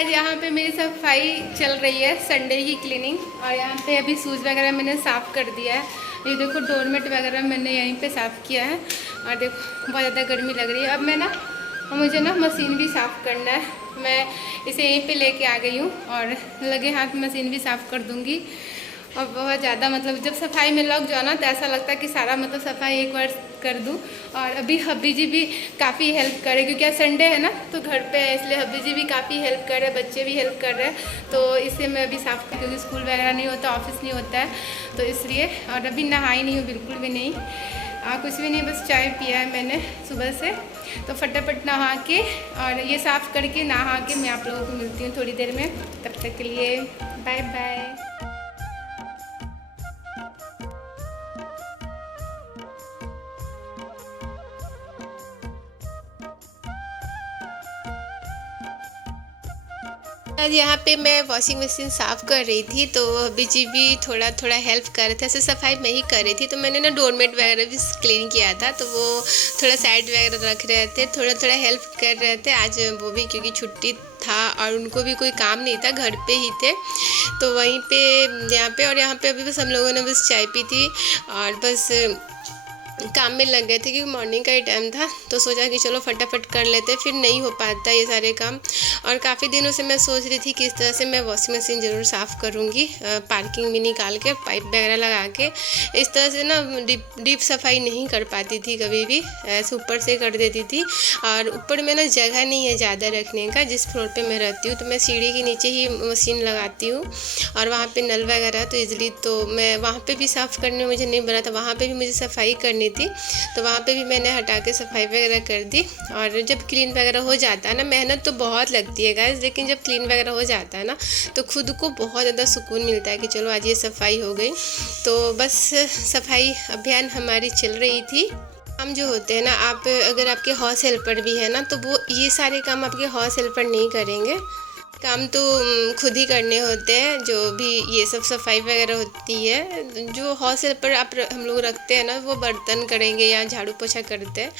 Guys यहाँ पे मेरी सफाई चल रही है, संडे की क्लीनिंग। और यहाँ पे अभी शूज़ वगैरह मैंने साफ़ कर दिया है। ये देखो डोरमेट वगैरह मैंने यहीं पे साफ़ किया है। और देखो बहुत ज़्यादा गर्मी लग रही है। अब मैं ना मुझे ना मशीन भी साफ़ करना है। मैं इसे यहीं पे लेके आ गई हूँ और लगे हाथ मशीन भी साफ़ कर दूँगी। और बहुत ज़्यादा मतलब जब सफाई में लग जाओ ना तो ऐसा लगता है कि सारा मतलब सफाई एक बार कर दूँ। और अभी हब्बी जी भी काफ़ी हेल्प करे क्योंकि आज संडे है ना तो घर पे है, इसलिए हब्बी जी भी काफ़ी हेल्प कर रहे हैं, बच्चे भी हेल्प कर रहे हैं। तो इससे मैं अभी साफ़ क्योंकि स्कूल वगैरह नहीं होता, ऑफिस नहीं होता है तो इसलिए। और अभी नहाई नहीं हूँ, बिल्कुल भी नहीं, कुछ भी नहीं, बस चाय पिया है मैंने सुबह से। तो फटाफट नहा के और ये साफ़ करके नहा के मैं आप लोगों को मिलती हूँ थोड़ी देर में। तब तक के लिए बाय बाय। आज यहाँ पे मैं वॉशिंग मशीन साफ़ कर रही थी तो अभी जी भी थोड़ा थोड़ा हेल्प कर रहे थे। ऐसे सफाई मैं ही कर रही थी तो मैंने ना डोरमेट वगैरह भी क्लीन किया था तो वो थोड़ा साइड वगैरह रख रहे थे, थोड़ा थोड़ा हेल्प कर रहे थे। आज वो भी क्योंकि छुट्टी था और उनको भी कोई काम नहीं था, घर पे ही थे तो वहीं पे यहाँ पे। और यहाँ पे अभी बस हम लोगों ने बस चाय पी थी और बस काम में लग गए थे क्योंकि मॉर्निंग का ही टाइम था तो सोचा कि चलो फटाफट कर लेते, फिर नहीं हो पाता ये सारे काम। और काफ़ी दिनों से मैं सोच रही थी कि इस तरह से मैं वॉशिंग मशीन ज़रूर साफ़ करूँगी, पार्किंग में निकाल के पाइप वगैरह लगा के। इस तरह से ना डीप सफाई नहीं कर पाती थी कभी भी, ऐसे ऊपर से कर देती थी। और ऊपर में ना जगह नहीं है ज़्यादा रखने का, जिस फ्लोर पर मैं रहती हूँ तो मैं सीढ़ी के नीचे ही मशीन लगाती हूँ और वहाँ पर नल वगैरह तो ईज़िली तो मैं वहाँ पर भी साफ़ करने मुझे नहीं बना था, वहाँ पर भी मुझे सफाई करनी थी तो वहाँ पे भी मैंने हटा के सफाई वगैरह कर दी। और जब क्लीन वगैरह हो जाता है ना, मेहनत तो बहुत लगती है गाइस, लेकिन जब क्लीन वगैरह हो जाता है ना तो खुद को बहुत ज़्यादा सुकून मिलता है कि चलो आज ये सफाई हो गई। तो बस सफाई अभियान हमारी चल रही थी। काम जो होते हैं ना, आप अगर आपके हाउस हेल्पर भी है ना तो वो ये सारे काम आपके हाउस हेल्पर नहीं करेंगे, काम तो खुद ही करने होते हैं। जो भी ये सब सफाई वगैरह होती है, जो हाउस हेल्पर हम लोग रखते हैं ना वो बर्तन करेंगे या झाड़ू पोछा करते हैं।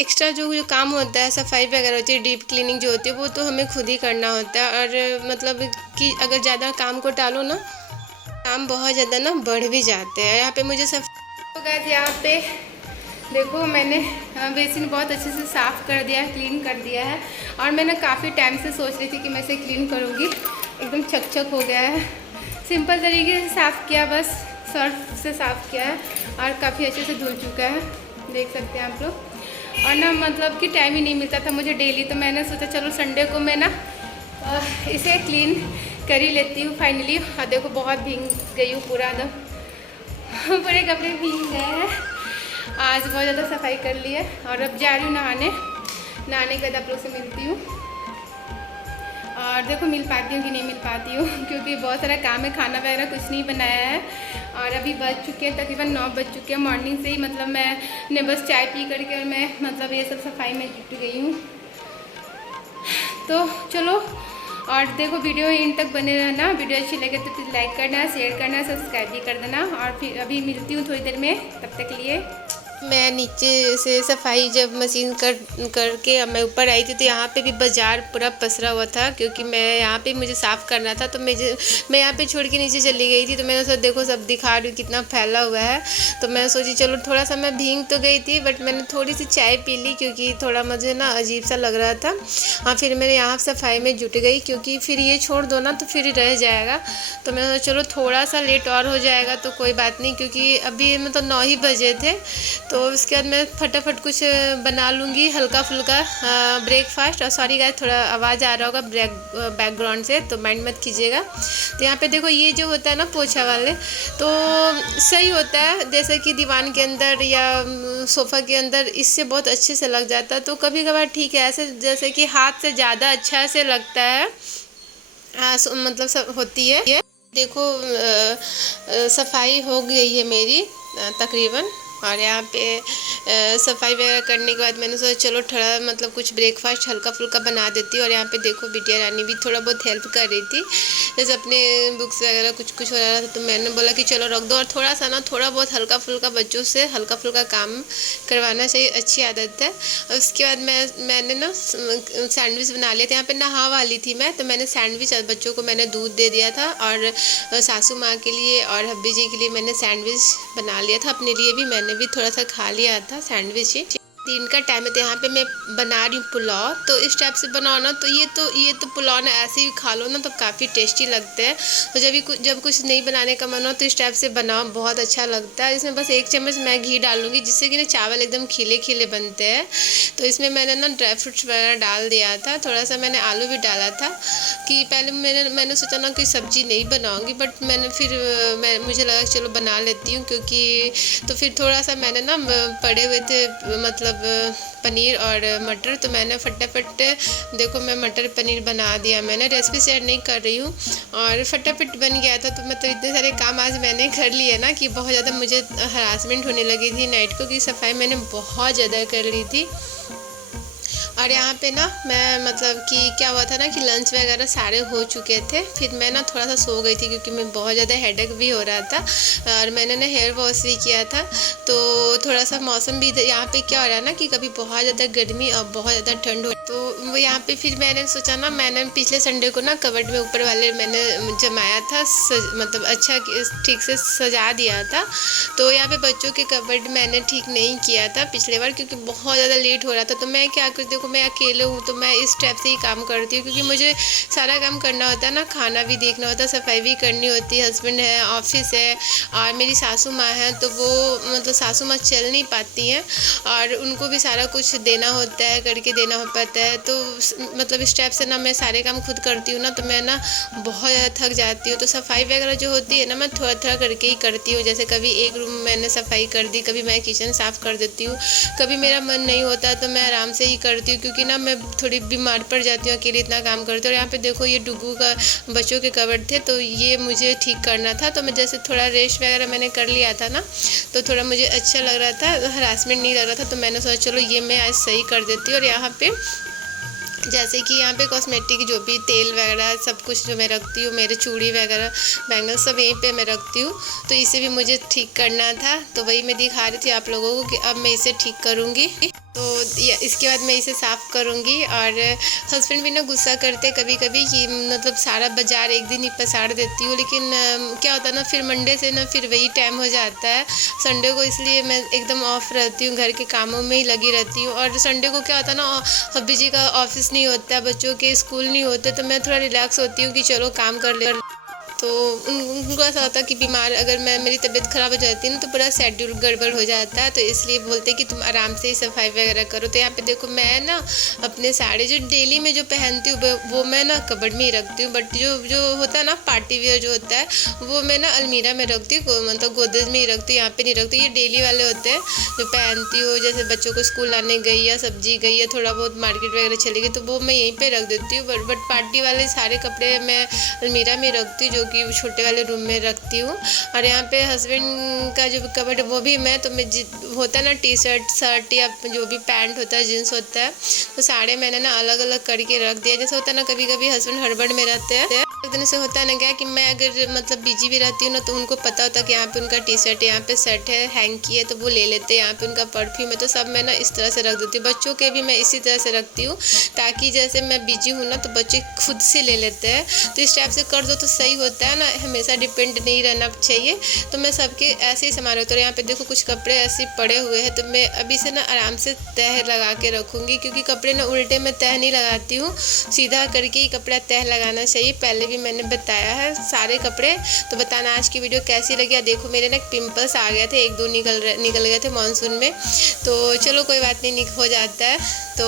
एक्स्ट्रा जो काम होता है, सफाई वगैरह होती है, डीप क्लीनिंग जो होती है वो तो हमें खुद ही करना होता है। और मतलब कि अगर ज़्यादा काम को टालो ना, काम बहुत ज़्यादा ना बढ़ भी जाते हैं। यहाँ पे मुझे सब तो गाइस यहाँ पे देखो मैंने बेसिन बहुत अच्छे से साफ़ कर दिया है, क्लीन कर दिया है। और मैंने काफ़ी टाइम से सोच रही थी कि मैं इसे क्लीन करूँगी, एकदम चकचक हो गया है। सिंपल तरीके से साफ़ किया, बस सर्फ से साफ़ किया है और काफ़ी अच्छे से धुल चुका है, देख सकते हैं आप लोग। और ना मतलब कि टाइम ही नहीं मिलता था मुझे डेली, तो मैंने सोचा चलो संडे को मैं ना इसे क्लीन कर ही लेती हूँ फाइनली। और देखो बहुत भीग गई हूँ, पूरा एकदम पूरे कपड़े भीग गए हैं। आज बहुत ज़्यादा सफाई कर ली है और अब जा रही हूँ नहाने के बाद आप लोग से मिलती हूँ। और देखो मिल पाती हूँ कि नहीं मिल पाती हूँ क्योंकि बहुत सारा काम है, खाना वगैरह कुछ नहीं बनाया है। और अभी बज चुके हैं तकरीबन 9 बज चुके हैं। मॉर्निंग से ही मतलब मैंने बस चाय पी करके और मैं मतलब ये सब सफाई में जुट गई हूँ। तो चलो, और देखो वीडियो इन तक बने रहना। वीडियो अच्छी लगे तो प्लीज़ लाइक करना, शेयर करना, सब्सक्राइब भी कर देना। और फिर अभी मिलती हूँ थोड़ी देर में, तब तक के लिए। मैं नीचे से सफाई जब मशीन करके अब मैं ऊपर आई थी तो यहाँ पे भी बाज़ार पूरा पसरा हुआ था क्योंकि मैं यहाँ पे मुझे साफ़ करना था। तो मैं यहाँ पे छोड़ के नीचे चली गई थी तो मैंने सोचा देखो सब दिखा रही हूँ कितना फैला हुआ है। तो मैं सोची चलो थोड़ा सा मैं भीग तो गई थी बट मैंने थोड़ी सी चाय पी ली क्योंकि थोड़ा मुझे ना अजीब सा लग रहा था। हाँ, फिर मैंने यहाँ सफाई में जुट गई क्योंकि फिर ये छोड़ दो ना तो फिर रह जाएगा। तो मैं चलो थोड़ा सा लेट और हो जाएगा तो कोई बात नहीं, क्योंकि अभी मतलब 9 ही बजे थे। तो उसके बाद मैं फटाफट कुछ बना लूँगी हल्का फुल्का ब्रेकफास्ट। और सॉरी गाइस, थोड़ा आवाज़ आ रहा होगा बैकग्राउंड से तो माइंड मत कीजिएगा। तो यहाँ पे देखो ये जो होता है ना पोछा वाले, तो सही होता है जैसे कि दीवान के अंदर या सोफ़ा के अंदर, इससे बहुत अच्छे से लग जाता है। तो कभी कभार ठीक है, ऐसे जैसे कि हाथ से ज़्यादा अच्छा से लगता है, मतलब सब होती है। देखो सफाई हो गई है मेरी तकरीबन। और यहाँ पे सफाई वगैरह करने के बाद मैंने सोचा चलो थोड़ा मतलब कुछ ब्रेकफास्ट हल्का फुल्का बना देती हूँ। और यहाँ पे देखो बिटिया रानी भी थोड़ा बहुत हेल्प कर रही थी, जैसे अपने बुक्स वगैरह कुछ हो रहा था तो मैंने बोला कि चलो रख दो। और थोड़ा बहुत हल्का फुल्का बच्चों से हल्का फुल्का काम करवाना चाहिए, अच्छी आदत है। और उसके बाद मैंने ना सैंडविच बना लिया था। यहाँ पे नहा वाली थी मैं, तो मैंने सैंडविच बच्चों को मैंने दूध दे दिया था और सासू माँ के लिए और हब्बी जी के लिए मैंने सैंडविच बना लिया था। अपने लिए भी मैंने भी थोड़ा सा खा लिया था सैंडविच ही। दिन का टाइम है तो यहाँ पे मैं बना रही हूँ पुलाव। तो इस टाइप से बनाओ ना तो ये तो पुलाव ना ऐसे ही खा लो ना तो काफ़ी टेस्टी लगते हैं। तो जब कुछ नहीं बनाने का मन हो तो इस टाइप से बनाओ, बहुत अच्छा लगता है। इसमें बस 1 चम्मच मैं घी डालूंगी जिससे कि ना चावल एकदम खिले खिले बनते हैं। तो इसमें मैंने ना ड्राई फ्रूट्स वगैरह डाल दिया था, थोड़ा सा मैंने आलू भी डाला था। कि पहले मैंने सोचा ना कोई सब्ज़ी नहीं बनाऊँगी, बट मुझे लगा चलो बना लेती हूँ, क्योंकि तो फिर थोड़ा सा मैंने ना पड़े हुए थे मतलब पनीर और मटर, तो मैंने फटाफट देखो मैं मटर पनीर बना दिया। मैंने रेसिपी शेयर नहीं कर रही हूँ और फटाफट बन गया था। तो मतलब इतने सारे काम आज मैंने कर लिए ना कि बहुत ज़्यादा मुझे हरासमेंट होने लगी थी नाइट को, कि सफाई मैंने बहुत ज़्यादा कर ली थी। और यहाँ पे ना मैं मतलब कि क्या हुआ था ना कि लंच वगैरह सारे हो चुके थे, फिर मैं ना थोड़ा सा सो गई थी क्योंकि मैं बहुत ज़्यादा हेडेक भी हो रहा था और मैंने ना हेयर वॉश भी किया था। तो थोड़ा सा मौसम भी यहाँ पे क्या हो रहा है ना कि कभी बहुत ज़्यादा गर्मी और बहुत ज़्यादा ठंड हो, तो वो यहाँ पे फिर मैंने सोचा ना, मैंने पिछले संडे को ना कबर्ड में ऊपर वाले मैंने जमाया था, मतलब अच्छा ठीक से सजा दिया था। तो यहाँ पे बच्चों के कबर्ड मैंने ठीक नहीं किया था पिछले बार, क्योंकि बहुत ज़्यादा लेट हो रहा था। तो मैं क्या करती हूँ, मैं अकेले हूँ तो मैं इस टाइप से ही काम करती हूँ, क्योंकि मुझे सारा काम करना होता है ना, खाना भी देखना होता है, सफाई भी करनी होती है, हस्बैंड है, ऑफिस है और मेरी सासू माँ है। तो वो मतलब सासू माँ चल नहीं पाती हैं और उनको भी सारा कुछ देना होता है, करके देना हो पाता है। तो मतलब इस टाइप से ना मैं सारे काम खुद करती हूँ ना, तो मैं ना बहुत ज़्यादा थक जाती हूँ। तो सफाई वगैरह जो होती है ना मैं थोड़ा थोड़ा करके ही करती हूँ। जैसे कभी एक रूम मैंने सफाई कर दी, कभी मैं किचन साफ़ कर देती हूँ, कभी मेरा मन नहीं होता तो मैं आराम से ही करती हूँ, क्योंकि ना मैं थोड़ी बीमार पड़ जाती हूँ अकेले इतना काम करती हूँ। और यहाँ पे देखो ये डुगू का बच्चों के कवर थे, तो ये मुझे ठीक करना था। तो मैं जैसे थोड़ा रेस्ट वगैरह मैंने कर लिया था ना, तो थोड़ा मुझे अच्छा लग रहा था, हरासमेंट नहीं लग रहा था। तो मैंने सोचा चलो ये मैं आज सही कर देती हूँ। और यहाँ पे जैसे कि यहाँ पे कॉस्मेटिक जो भी तेल वगैरह सब कुछ जो मैं रखती हूँ, मेरे चूड़ी वगैरह बैंगल सब यहीं पे मैं रखती हूँ। तो इसे भी मुझे ठीक करना था, तो वही मैं दिखा रही थी आप लोगों को कि अब मैं इसे ठीक करूँगी। तो इसके बाद मैं इसे साफ़ करूँगी। और हस्बैंड भी ना गुस्सा करते कभी कभी कि मतलब सारा बाज़ार एक दिन ही पसार देती हूँ, लेकिन क्या होता है ना फिर मंडे से ना फिर वही टाइम हो जाता है संडे को, इसलिए मैं एकदम ऑफ रहती हूँ, घर के कामों में ही लगी रहती हूँ। और संडे को क्या होता है ना, हब्बी जी का ऑफिस नहीं होता, बच्चों के स्कूल नहीं होते, तो मैं थोड़ा रिलैक्स होती हूँ कि चलो काम कर ले। तो उनको ऐसा होता है कि बीमार अगर मेरी तबीयत ख़राब हो जाती है ना तो पूरा शेड्यूल गड़बड़ हो जाता है। तो इसलिए बोलते हैं कि तुम आराम से ही सफाई वगैरह करो। तो यहाँ पे देखो मैं ना अपने साड़ी जो डेली में जो पहनती हूँ वो मैं ना कबर्ड में ही रखती हूँ, बट जो होता है ना पार्टी वेयर जो होता है वो मैं ना अलमीरा में रखती हूँ, मतलब गोदरेज में ही रखती हूँ, यहाँ पे नहीं रखती। ये डेली वाले होते हैं जो पहनती हूँ, जैसे बच्चों को स्कूल लाने गई या सब्जी गई या थोड़ा बहुत मार्केट वगैरह चली गई तो वो मैं यहीं पर रख देती हूँ। बट पार्टी वाले सारे कपड़े मैं अलमीरा में रखती हूँ, जो कि छोटे वाले रूम में रखती हूँ। और यहाँ पे हस्बैंड का जो कबर्ड है वो भी मैं होता है ना टी शर्ट या जो भी पैंट होता है, जीन्स होता है, तो सारे मैंने ना अलग अलग करके रख दिया। जैसे होता है ना कभी कभी हस्बैंड हड़बड़ में रहते हैं, एक दिन से होता है ना क्या कि मैं अगर मतलब बिजी भी रहती हूँ ना तो उनको पता होता है कि यहाँ पे उनका टी शर्ट यहाँ पे सेट है, हैंग की है, तो वो ले लेते हैं। यहाँ पे उनका परफ्यूम है, तो सब मैं ना इस तरह से रख देती हूँ। बच्चों के भी मैं इसी तरह से रखती हूँ, ताकि जैसे मैं बिजी हूँ ना तो बच्चे खुद से ले लेते हैं। तो इस टाइप से कर दो तो सही होता है ना, हमेशा डिपेंड नहीं रहना चाहिए। तो मैं सबके ऐसे ही सामान रखती हूँ। यहाँ पे देखो कुछ कपड़े ऐसे पड़े हुए हैं, तो मैं अभी से ना आराम से तह लगा के रखूँगी, क्योंकि कपड़े ना उल्टे में तह नहीं लगाती हूँ, सीधा करके ही कपड़ा तह लगाना चाहिए। पहले भी मैंने बताया है सारे कपड़े। तो बताना आज की वीडियो कैसी लगी। देखो मेरे ना पिंपल्स आ गए थे, 1-2 निकल गए थे मानसून में, तो चलो कोई बात नहीं, हो जाता है। तो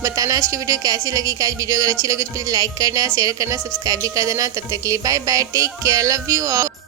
बताना आज की वीडियो कैसी लगी। आज वीडियो अगर अच्छी लगी तो प्लीज़ लाइक करना, शेयर करना, सब्सक्राइब भी कर देना। तब तक के लिए bye bye, take care, love you all.